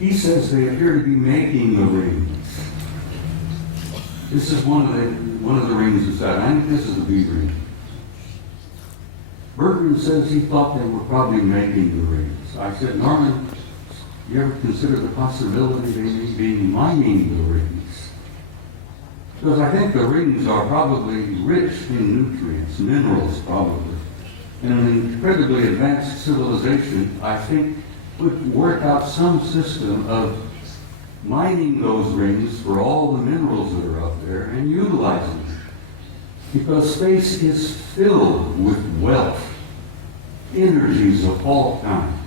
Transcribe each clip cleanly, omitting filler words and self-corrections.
He says they appear to be making the rings. This is one of the rings inside. I think this is the B ring. Bertrand says he thought they were probably making the rings. I said, Norman, you ever consider the possibility they may be mining the rings? Because I think the rings are probably rich in nutrients, minerals probably. And an incredibly advanced civilization, I think, would work out some system of mining those rings for all the minerals that are up there and utilizing them. Because space is filled with wealth, energies of all kinds.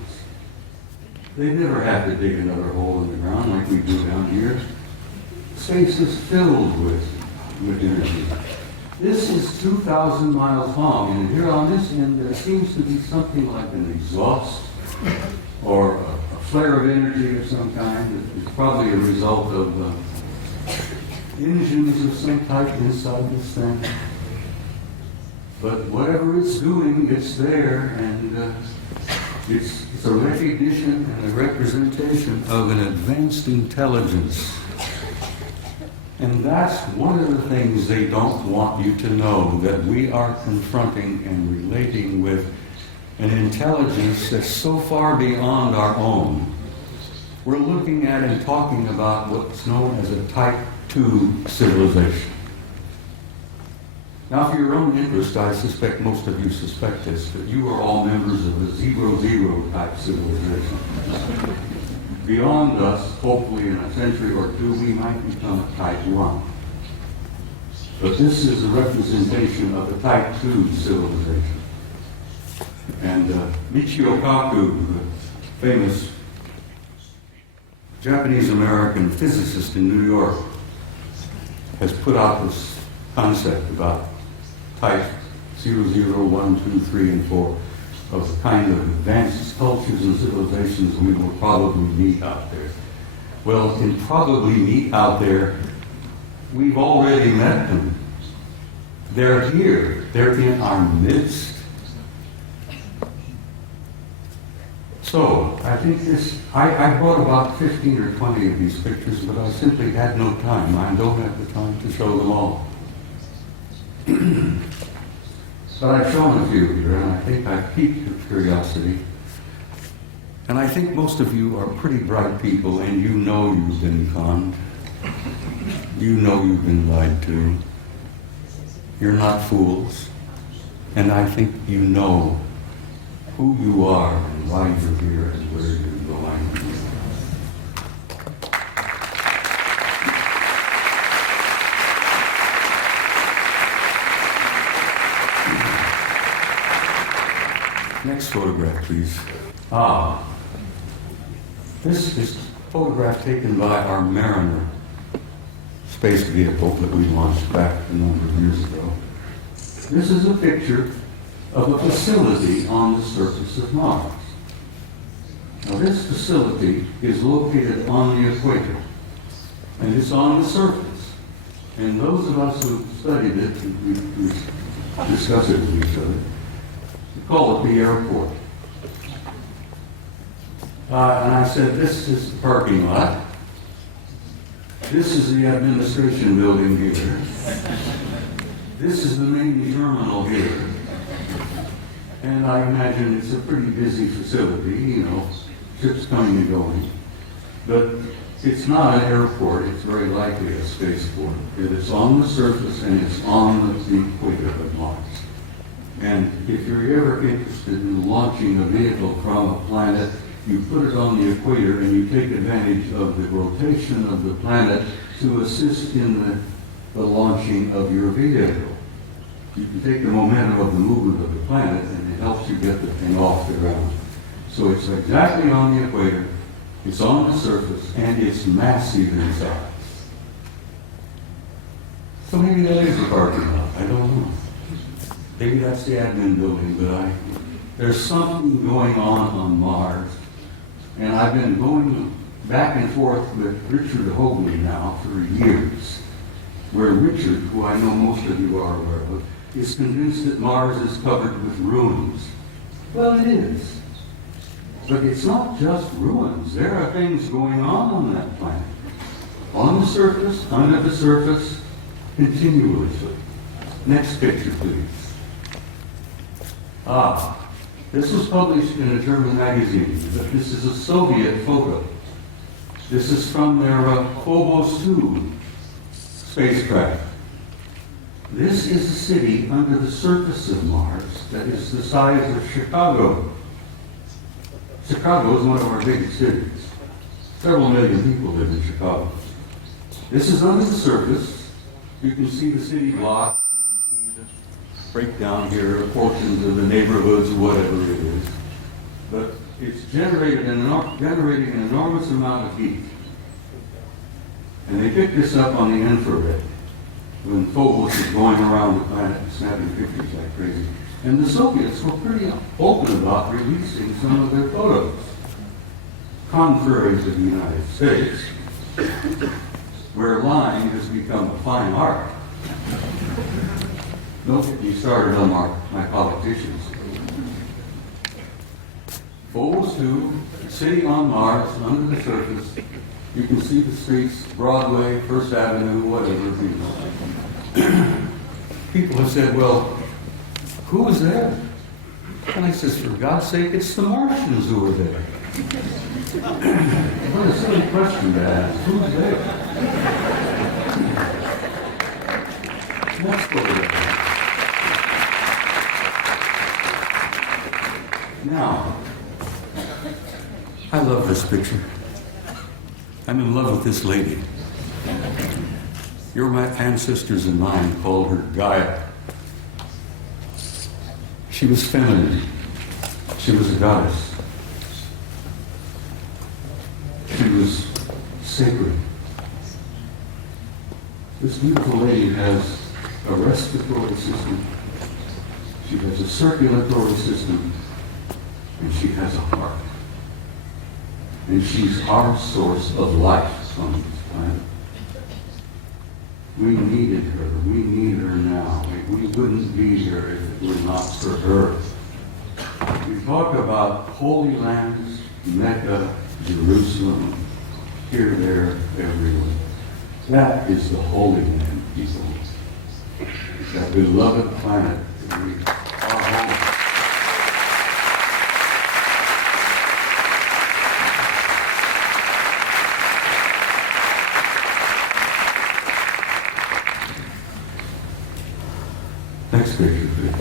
They never have to dig another hole in the ground like we do down here. Space is filled with energy. This is 2,000 miles long, and here on this end there seems to be something like an exhaust or a flare of energy of some kind. It's probably a result of engines of some type inside this thing. But whatever it's doing, it's there, and it's a recognition and a representation of an advanced intelligence. And that's one of the things they don't want you to know, that we are confronting and relating with an intelligence that's so far beyond our own. We're looking at and talking about what's known as a Type 2 civilization. Now, for your own interest, I suspect most of you suspect this, that you are all members of a 0-0 type civilization. Beyond us, hopefully in a century or two, we might become a Type 1. But this is a representation of a Type 2 civilization. And Michio Kaku, the famous Japanese-American physicist in New York, has put out this concept about Type 0, 0, 1, 2, 3, and 4 of the kind of advanced cultures and civilizations we will probably meet out there. Well, in probably meet out there, we've already met them. They're here. They're in our midst. So, I think I brought about 15 or 20 of these pictures, but I simply had no time. I don't have the time to show them all. But I've shown a few here, and I think I've piqued your curiosity. And I think most of you are pretty bright people, and you know you've been conned. You know you've been lied to. You're not fools. And I think you know who you are and why you're here and where you're going. Next photograph, please. This is a photograph taken by our Mariner space vehicle that we launched back a number of years ago. This is a picture of a facility on the surface of Mars. Now, this facility is located on the equator, and it's on the surface. And those of us who studied it, we discuss it with each other, we call it the airport. And I said, this is the parking lot. This is the administration building here. This is the main terminal here. And I imagine it's a pretty busy facility, you know, ships coming and going. But it's not an airport, it's very likely a spaceport. It's on the surface and it's on the equator of Mars. And if you're ever interested in launching a vehicle from a planet, you put it on the equator and you take advantage of the rotation of the planet to assist in the launching of your vehicle. You can take the momentum of the movement of the planet and it helps you get the thing off the ground. So it's exactly on the equator, it's on the surface, and it's massive in size. So maybe that is a parking lot, I don't know. Maybe that's the admin building, but there's something going on Mars. And I've been going back and forth with Richard Hoagley now for years, where Richard, who I know most of you are aware of, is convinced that Mars is covered with ruins. Well, it is. But it's not just ruins. There are things going on that planet. On the surface, under the surface, continuously. Next picture, please. This was published in a German magazine, but this is a Soviet photo. This is from their Phobos 2 spacecraft. This is a city under the surface of Mars that is the size of Chicago. Chicago is one of our biggest cities. Several million people live in Chicago. This is under the surface. You can see the city block. You can see the breakdown here, portions of the neighborhoods, whatever it is. But it's generating an enormous amount of heat. And they picked this up on the infrared when Phobos is going around the planet snapping pictures like crazy. And the Soviets were pretty open about releasing some of their photos, contrary to the United States, where lying has become a fine art. Don't get me started on my politicians. Phobos 2, city on Mars, under the surface. You can see the streets, Broadway, First Avenue, whatever. People have said, well, who was there? And I says, for God's sake, it's the Martians who were there. What a silly question to ask. Who's there? Let's go there. Now, I love this picture. I'm in love with this lady. Your ancestors and mine called her Gaia. She was feminine. She was a goddess. She was sacred. This beautiful lady has a respiratory system. She has a circulatory system. And she has a heart. And she's our source of life on this planet. We needed her. We need her now. We wouldn't be here if it were not for her. We talk about holy lands, Mecca, Jerusalem, here, there, everywhere. That is the Holy Land, people. That beloved planet that we are home. Next picture, please.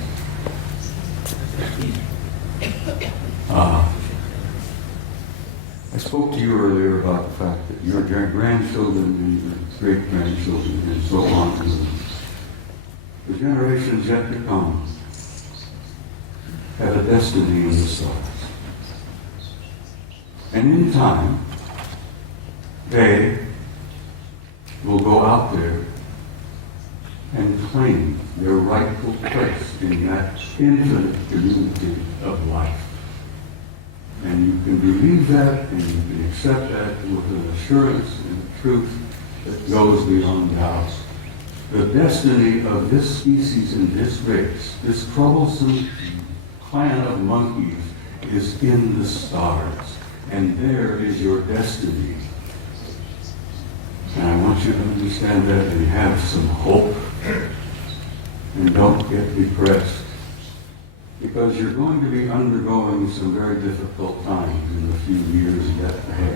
I spoke to you earlier about the fact that your grandchildren and your great-grandchildren and so on, the generations yet to come, have a destiny in the stars. And in time, they will go out there and claim their rightful place in that infinite community of life. And you can believe that, and you can accept that with an assurance and a truth that goes beyond doubt. The destiny of this species and this race, this troublesome clan of monkeys, is in the stars. And there is your destiny. And I want you to understand that and have some hope. And don't get depressed. Because you're going to be undergoing some very difficult times in the few years yet ahead.